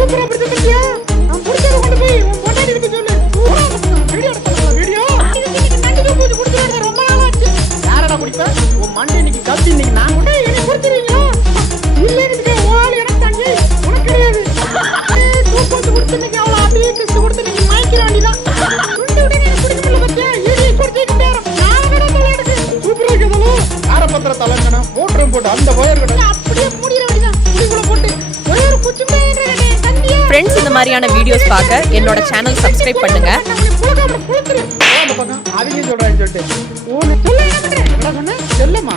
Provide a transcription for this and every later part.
சூப்பரா பிடிச்ச பத்தியா நான் புடிச்சத கொண்டு போய் உன் பொண்டாட்டி கிட்ட சொல்லு வீடியோ எடுத்தல வீடியோ இன்னைக்கு நண்டு சூப் வச்சு குடிச்சறத ரொம்ப நாளா ஆச்சு யாரடா குடிப்ப உன் மண்டை இன்னைக்கு கவுச்சி இன்னைக்கு நான் கூட என்ன குடிச்சறீங்களா இல்ல எனக்கு ஓள் எனக்கு தங்கி உனக்கு கிடையாது சூப் வச்சு குடிச்ச இன்னைக்கு அவள அப்படியே கிஸ் கொடுத்து நீ மயக்கிற வேண்டியதான் குண்டு உடனே எனக்கு குடிக்க முடியல பத்தியா ஏறி குடிச்சிட்டு பேரம் நான் கூட தலை எடுக்கு சூப்பரா இருக்குதோ ஆரப்பத்திர தலைங்கனா மோட்டரும் போட்டு அந்த வயர் கட்ட அப்படியே மூடிர வேண்டியதான் குடிக்குள்ள போட்டு ஒரே ஒரு குச்சி மேன்றனே தந்தியா फ्रेंड्स இந்த மாதிரியான வீடியோஸ் பார்க்க என்னோட சேனல் சப்ஸ்கிரைப் பண்ணுங்க அந்த பக்கம் அவங்க சொல்றாங்க சொல்லிட்டு ஓனே சொல்ல என்ன பண்ற என்ன சொன்ன செல்லம்மா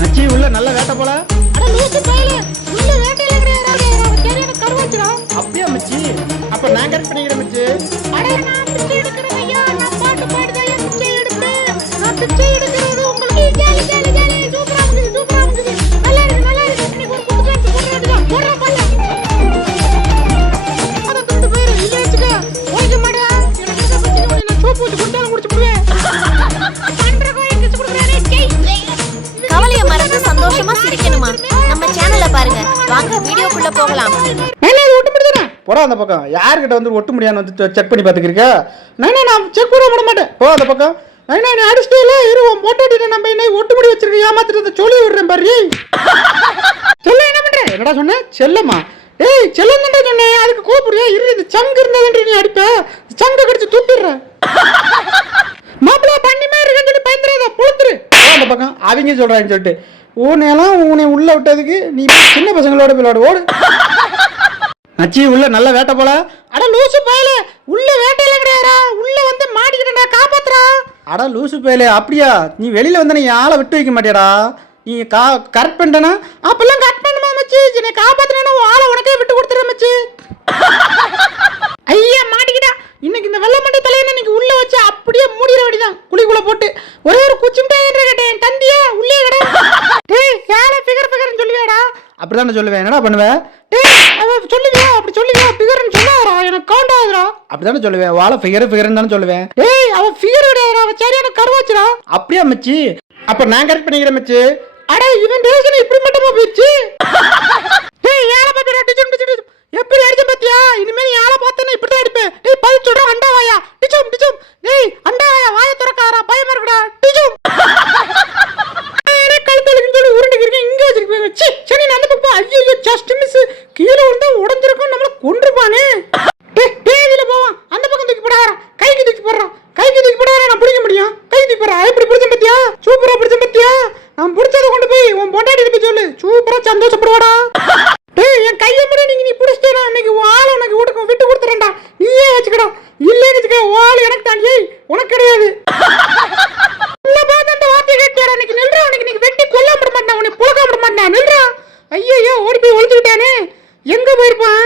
நச்சி உள்ள நல்ல வேட்டை போல அட லூசு பயல உள்ள வேட்டையில கிடையாது அவன் சரியான கருவாச்சுடா அப்படியே மச்சி அப்ப நான் கரெக்ட் பண்ணிக்கிறேன் மச்சி அட நான் பிச்சை எடுக்கிறேன் ஐயா நான் பாட்டு பாடுதா பிச்சை எடுப்பேன் நான் பிச்சை எடுக்கிறது உங்களுக்கு ஜாலி ஜாலி ஜாலி சூப்பரா இருக்குது நல்லா இருக்கு நீ ஒரு குடுத்து போட வேண்டியதா போடுற பல்ல அத கொண்டு போய் இல்ல வெச்சுக்க ஓய்க்க மாட்டா எனக்கு இத பத்தி நான் சோப்பு வச்சு குடிச்சாலும் குடிச்சு போடுவேன் பண்ற கோய் கிச்சு குடுக்குறானே ஜெய் கவலைய மறந்து சந்தோஷமா சிரிக்கணுமா நம்ம சேனலை பாருங்க வாங்க வீடியோக்குள்ள போகலாம் நானே ஒட்டு முடியறேன் போடா அந்த பக்கம் யார்கிட்ட வந்து ஒட்டு முடியான்னு வந்து செக் பண்ணி பாத்துக்கிருக்க நான் செக் பண்ண மாட்டேன் போ அந்த பக்கம் நீ அடிச்சிட்டே இரு உன் போட்டோட்டிட்ட நம்ம என்ன ஒட்டு முடி வச்சிருக்க ஏமாத்திரத்தை சொல்லி விடுறேன் பாரு சொல்ல என்ன பண்ற என்னடா சொன்ன செல்லம்மா ஏய் செல்லம் தான்டா சொன்னேன் அதுக்கு கோபுரியா இரு இது சங்கு இருந்தாதன்றி நீ அடிப்ப சங்க கடிச்சு தூக்கிடுற மாப்பிள பண்ணி மாதிரி இருக்குன்னு சொல்லி பயந்துறாத புழுத்துரு அந்த பக்கம் அவங்க சொல்றாங்கன்னு சொல்லிட்டு உன்னை உள்ள விட்டதுக்கு நீ சின்ன பசங்களோட விளையாடு ஓடு நச்சி உள்ள நல்ல வேட்டை போல அட லூசு பயலே உள்ள வேட்டையில கிடையாடா உள்ள வந்து மாட்டிக்கிட்டா காப்பாத்துறா அட லூசு பயலே அப்படியா நீ வெளியில வந்து நீ ஆளை விட்டு வைக்க மாட்டியாடா நீ கரெக்ட் பண்ணிட்டனா அப்பெல்லாம் கரெக்ட் பண்ணுமா மச்சி நீ காப்பாத்துனா ஆளை உனக்கே விட்டு கொடுத்துறேன் மச்சி ஐயா மாட்டிக்கிட்டா இன்னைக்கு இந்த வெள்ளை மண்டை தலையை இன்னைக்கு உள்ள வச்சு அப்படியே மூடிற வேண்டியதான் குழிக்குள்ள போட்டு ஒரே ஒரு குச்சி மிட்டாய் கேட்டேன் தந்தியா உள்ளே கடை டேய் யார ஃபிகர் ஃபிகர்னு சொல்லுவேடா அப்படிதான் சொல்லுவேன் என்னடா பண்ணுவேன் டேய் அவ சொல்லுவியா அப்படி சொல்லுவியா ஃபிகர்னு சொல்லாதடா எனக்கு கவுண்ட் ஆகுதுடா அப்படிதான் சொல்லுவேன் வாளை ஃபிகர்னு தானே சொல்லுவேன் டேய் அவ ஃபிகர் கிடையாதுடா அவ சரியான கருவாச்சுடா அப்படியே மச்சி அப்ப நான் கரெக்ட் பண்ணிக்கிறேன் மச்சி அட இவன் டேஷன் இப்படி மட்டுமா போயிடுச்சு டேய் யார பாத்துடா டிச்சம் எப்படி அடிச்ச பாத்தியா இனிமேல் யார பார்த்தேன்னா இப்படி தான் அடிப்பேன் டேய் பதில் சொல்ற அண்டா வாயா டிச்சம் டேய் அண்டா வாயா வாயை திறக்காரா பயமா இருக்குடா டிச்சம் கழுத்தலுக்கு சொல்லி உருண்டுக்கிறீங்க இங்க வச்சிருக்கீங்க சி சரி நான் அந்த பக்கம் ஐயோ ஜஸ்ட் மிஸ் கீழே விழுந்தா உடஞ்சிருக்கும் நம்மள கொன்றுப்பானே டேய் இதுல போவான் அந்த பக்கம் தூக்கி போடாரா கைக்கு தூக்கி போடாரா நான் பிடிக்க முடியும் கை தூக்கி போறா எப்படி பிடிச்ச பத்தியா சூப்பரா பிடிச்ச பத்தியா நான் பிடிச்சத கொண்டு போய் உன் பொண்டாட்டி போய் சொல்லு சூப்பரா சந்தோஷப்படுவாடா டேய் என் கையை முறை நீ பிடிச்சிட்டேனா இன்னைக்கு ஆள் உனக்கு விட்டு கொடுத்துறேன்டா நீயே வச்சுக்கடா இல்லைன்னு வச்சுக்க ஆள் எனக்கு தான் ஏய் உனக்கு கிடையாது உன்னை பார்த்து அந்த வார்த்தையை கேட்டியாரா இன்னைக்கு நில்றா உனக்கு நீங்க வெட்டி கொல்ல விட மாட்டேன் உன்னை புழக்க விட மாட்டேன் நில்றா ஐயோ ஓடி போய் ஒளிஞ்சுக்கிட்டானே எங்க போயிருப்பான்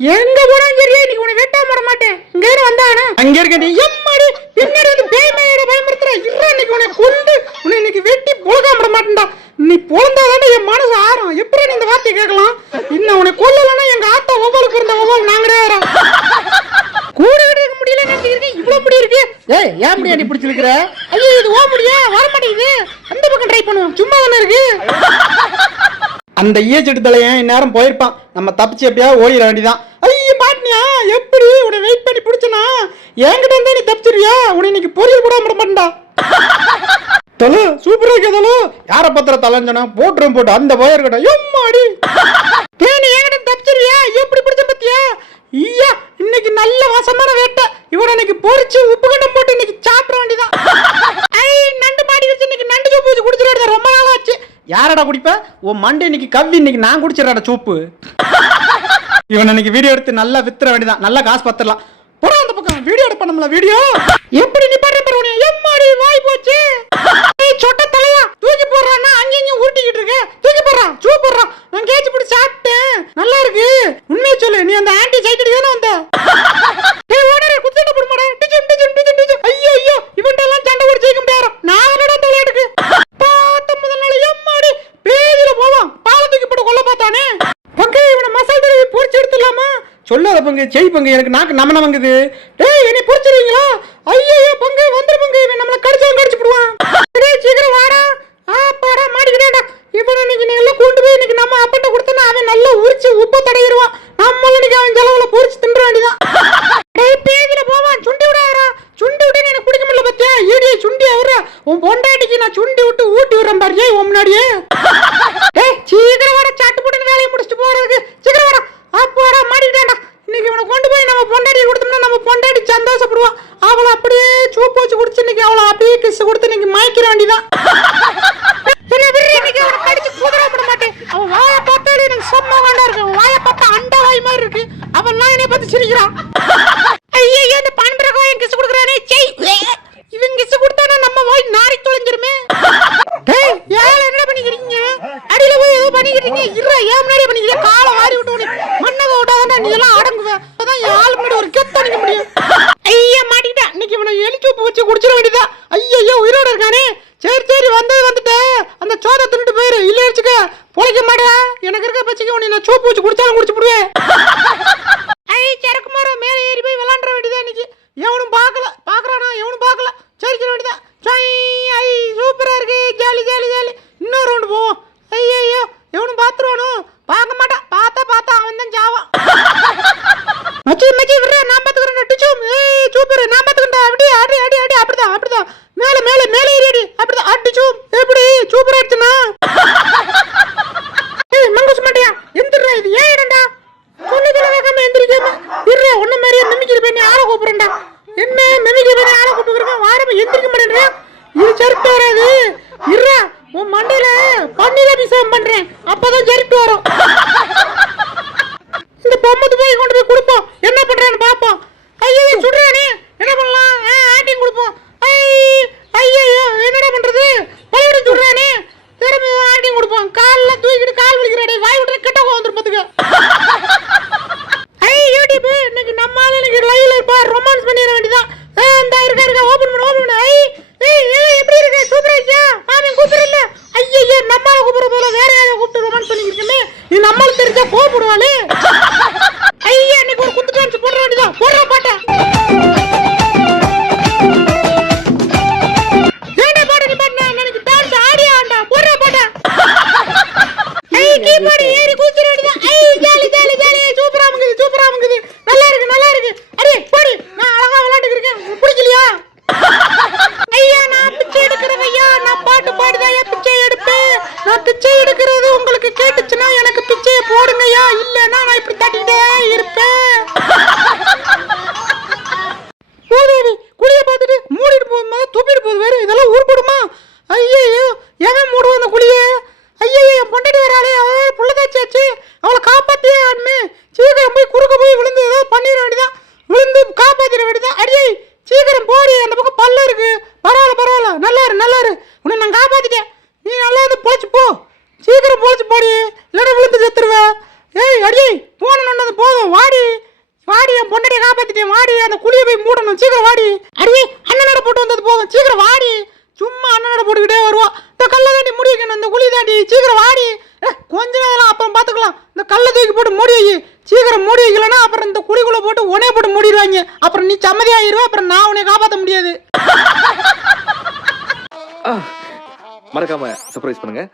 எங்க போறான் சரியா இன்னைக்கு உன்னை வெட்டாம விட மாட்டேன் இங்க வந்தானா அங்க இருக்க நீ எம்மாடி பின்னாடி வந்து பேய்மையோட பயமுறுத்துற இருறா இன்னைக்கு உன்னை கொண்டு உன்னை இன்னைக்கு வெட்டி புழக்க விட மாட்டேன்டா நீ பொழந்தாதானே என் மனசு ஆறும் எப்படி நீ இந்த வார்த்தையை கேட்கலாம் இன்னும் உன்னை கொல்லலன்னா எங்க ஆத்தா ஒவ்வொருக்கு இருந்த ஒவ்வொரு நாங்களே வரோம் கூட இருக்க முடியல நினைக்கிறேன் இவ்வளவு முடி இருக்கு ஏய் ஏன் முடியா நீ பிடிச்சிருக்கிற ஐயோ இது ஓ முடியா வர மாட்டேங்குது அந்த பக்கம் ட்ரை பண்ணுவோம் சும்மா தானே இருக்கு அந்த ஈச்செட்டு தலையன் இந்நேரம் போயிருப்பான் நம்ம தப்பிச்சு எப்படியா ஓடிட வேண்டியதான் ஐயோ பாட்டினியா எப்படி உன்னை வெயிட் பண்ணி பிடிச்சனா என்கிட்ட இருந்தா நீ தப்பிச்சிருவியா உன்னை இன்னைக்கு பொரியல் கூட விட மாட்டேன்டா தலை சூப்பரா இருக்கே யார பத்திர தலைஞ்சனா போட்டுரும் போட்டு அந்த வயர் கட்ட எம்மாடி நீ என்கிட்ட தப்பிச்சிருவியா எப்படி பிடிச்ச பத்தியா ஐயா இன்னைக்கு நல்ல வாசமான வேட்டை இவன் இன்னைக்கு பொரிச்சு உப்பு கண்டம் போட்டு இன்னைக்கு சாப்பிட வேண்டியதான் ஐ நண்டு மாடி வச்சு இன்னைக்கு நண்டு சூப்பு வச்சு குடிச்சிட்டு ரொம்ப நாள் ஆச்சு யாரடா குடிப்ப உன் மண்டை இன்னைக்கு கவ்வி இன்னைக்கு நான் குடிச்சிடறா சூப்பு இவன் இன்னைக்கு வீடியோ எடுத்து நல்லா வித்துற வேண்டியதான் நல்லா காசு பத்திரலாம் போடா அந்த பக்கம் வீடியோ எடுப்ப நம்மள வீடியோ எப்படி நீ பாரு பாரு எம்மாடி வாய் போச்சு சொட்ட தலையா தூக்கி போடுறான்னா அங்கேயும் உருட்டிக்கிட்டு இருக்க தூக்கி போடுறான் சூப்பர்றான் நான் கேச்சு பிடி சாப்பிட்டேன் நல்லா இருக்கு உண்மையை சொல்லு நீ அந்த ஆன்டி சைக்கிள் தானே வந்த ஏய் ஓடற குத்திட்ட போடுமாடா டிச்சம் ஐயோ இவன்ட்ட எல்லாம் சண்டை போட்டு ஜெயிக்க முடியாது நான் என்னடா தலை எடுக்கு பாத்த முதல் நாள் எம்மாடி பேதில போவான் பால தூக்கி போட்டு கொல்ல பார்த்தானே பங்கு இவனை மசால் தடவி பொரிச்சு எடுத்துடலாமா சொல்லாத பங்கு செய் பங்கு எனக்கு நாக்கு நம்ம நமங்குது டேய் என்னை பொரிச்சிருவீங்களா ஐயோ பங்கு வந்துரு பங்கு இவன் நம்மள கடிச்சு போடுவான் டேய் சீக்கிரம் வாடா பாடா மாட்டிக்கிட்டேடா இப்போ இன்னைக்கு நீ எல்லாம் கொண்டு போய் இன்னைக்கு நம்ம அப்பட்ட கொடுத்தனா அவன் நல்லா உரிச்சு உப்பு தடவிடுவான் நம்மள இன்னைக்கு அவன் அவன் என்னை பார்த்து சிரிக்கிறான். ஐயா இந்த பான்பரகம் என் கிஸ் கொடுக்குறானே. இவன் கிஸ் கொடுத்தானா நம்ம வாய் நாரி தொலைஞ்சிருமே. டேய் யார என்ன பண்ணிக்கிறீங்க? அடியில போய் ஏதோ பண்ணிக்கிறீங்க. இருடா ஏன் முன்னாடி பண்ணிக்கிறீங்க? காலை வாரி விட்டு மண்ணக விட்டாதான்டா நீ எல்லாம் அடங்குவ. அதான் என் ஆள் முன்னாடி ஒரு கெத்த அடிக்க முடியும். ஐயா மாட்டிக்கிட்டா. இன்னைக்கு இவனை எலிச்சூப்பு வச்சு குடிச்சிட வேண்டியதா. ஐயா உயிரோட இருக்கானே. சரி வந்துட்டு அந்த சோதை தின்னுட்டு போயிரு. இல்ல வச்சுக்க பொழைக்க மாட்டா. எனக்கு இருக்க பச்சைக்கு உன்னை நான் சோப்பு வச்சு குடிச்சாலும் குடிச்சு போடுவேன். சரக்கு மரம் மேலே ஏறி போய் விளாண்டுற வேண்டியதா. இன்னைக்கு எவனும் பார்க்கல. பார்க்கறானா எவனும் பார்க்கல. சரிக்கிற வேண்டியதா. சூப்பரா இருக்கு. ஜாலி இன்னொரு ரவுண்டு போவோம். ஐயோ எவனும் பார்த்துருவானோ. பார்க்க மாட்டான். பார்த்தா அவன் தான் ஜாவான். மச்சி விடுற நான் பார்த்துக்கிறேன். டிச்சும் சூப்பர் நான் பார்த்துக்கிட்டேன். அப்படியே அடி அப்படிதான் மேலே ஏறி அப்படிதான் அடிச்சும். எப்படி சூப்பரா அடிச்சுனா மங்கூஸ் மாட்டியா எந்திரா. இது ஏன் இடண்டா சொன்னதுல வேகாம எந்திரிக்காம இருற. ஒன்ன மாதிரியே மிமிக்கிற பண்ணி ஆளை கூப்பிடுறேன்டா. என்ன மிமிக்கிற பண்ணி ஆளை கூப்பிடுறேன். வாரமா எந்திரிக்க மாட்டேன்றா. இது சரிட்டு வராது. இருற உன் மண்டையில பன்னீர் அபிஷேகம் பண்றேன். அப்பதான் சரிட்டு வரும். இந்த பொம்மத்து போய் கொண்டு போய் கொடுப்போம். என்ன பண்றான்னு பாப்போம். ஐயோ சுடுறானே. என்ன பண்ணலாம்? ஆட்டிங் கொடுப்போம். ஐயோ என்னடா பண்றது? பழைய சுடுறானே. திரும்ப ஆட்டிங் கொடுப்போம். காலில் தூக்கிட்டு கால் வலிக்கிறாடே. வாய் விட்டு கெட்ட வந்துரும் பாத்துக்க. யூடியூப் இன்னைக்கு நம்ம ஆளு இன்னைக்கு லைவ்ல இருப்பா. ரொமான்ஸ் பண்ணிட வேண்டியதான். இந்த இருக்கா ஓபன் பண்ணு. எப்படி இருக்கு? சூப்பரா இருக்கியா? நான் கூப்பிடல. ஐயோ நம்மால கூப்பிடுற போல வேற யாரையும் கூப்பிட்டு ரொமான்ஸ் பண்ணிக்கிட்டே. நீ நம்மளுக்கு தெரிஞ்சா கோபப்படுவாளே. ஐயா இன்னைக்கு ஒரு குத்து டான்ஸ் போட வேண்டியதான். போடுற பாட்ட ஏண்டா பாட நீ பாடுனா எனக்கு டான்ஸ் ஆடியாண்டா. போடுற பாட்ட கீபோர்ட் ஏறி குதிர வேண்டியதான். ஜாலி சூப்பரா இருக்குது. நல்லா இருக்கு. அடே போடி. நான் அழகா விளையாண்டுட்டு இருக்கேன். பிடிக்கலையா? ஐயா நான் பிச்சை எடுக்கிறேன். ஐயா நான் பாட்டு பாடுதாயா பிச்சை எடுப்பேன். நான் பிச்சை எடுக்கிறது உங்களுக்கு கேட்டுச்சுன்னா எனக்கு பிச்சையை போடுங்கய்யா. இல்லைன்னா நான் இப்படி தட்டிக்கிட்டே இருப்பேன். போதேவி குளிய பார்த்துட்டு மூடிட்டு போகும்போது துப்பிட்டு போகுது. வேறு இதெல்லாம் உருப்படுமா? ஐயோ எவன் மூடுவோம் அந்த குளிய? ஐயோ என் பொண்டாட்டி வராளே. அவ புள்ளதாச்சாச்சு. அவளை காப்பாத்தியே ஆடுமே. சீக்கிரம் போய் குறுக்க போய் விழுந்து ஏதாவது பண்ணிட வேண்டியதான். விழுந்து காப்பாத்திட வேண்டியதான். அடியே சீக்கிரம் போடி. அந்த பக்கம் பல்ல இருக்கு. பரவாயில்ல நல்லா இரு. உன்னை நான் காப்பாத்திட்டேன். நீ நல்லா இருந்து பொழைச்சு போ. சீக்கிரம் பொழைச்சு போடி. இல்லைன்னா விழுந்து செத்துருவ. அடியே போனது போதும். வாடி என் பொண்டாட்டியை காப்பாத்திட்டேன். வாடி அந்த குழியை போய் மூடணும். சீக்கிரம் வாடி. அடியே அண்ணனோட போட்டு வந்தது போதும். சீக்கிரம் வாடி. சும்மா அண்ணனோட போட்டுக்கிட்டே வருவா. இந்த கல்லை தாண்டி முடிக்கணும். இந்த குழி தாண்டி சீக்கிரம் வாடி. கொஞ்ச நேரம் அப்புறம் பார்த்துக்கலாம். இந்த கல்லை தூக்கி போட்டு மூடி வை. சீக்கிரம் மூடி வைக்கலன்னா அப்புறம் இந்த குழிக்குள்ள போட்டு உனே போட்டு மூடிடுவாங்க. அப்புறம் நீ சம்மதியாயிருவ. அப்புறம் நான் உன்னை காப்பாற்ற முடியாது. மறக்காம சர்ப்ரைஸ் பண்ணுங்க.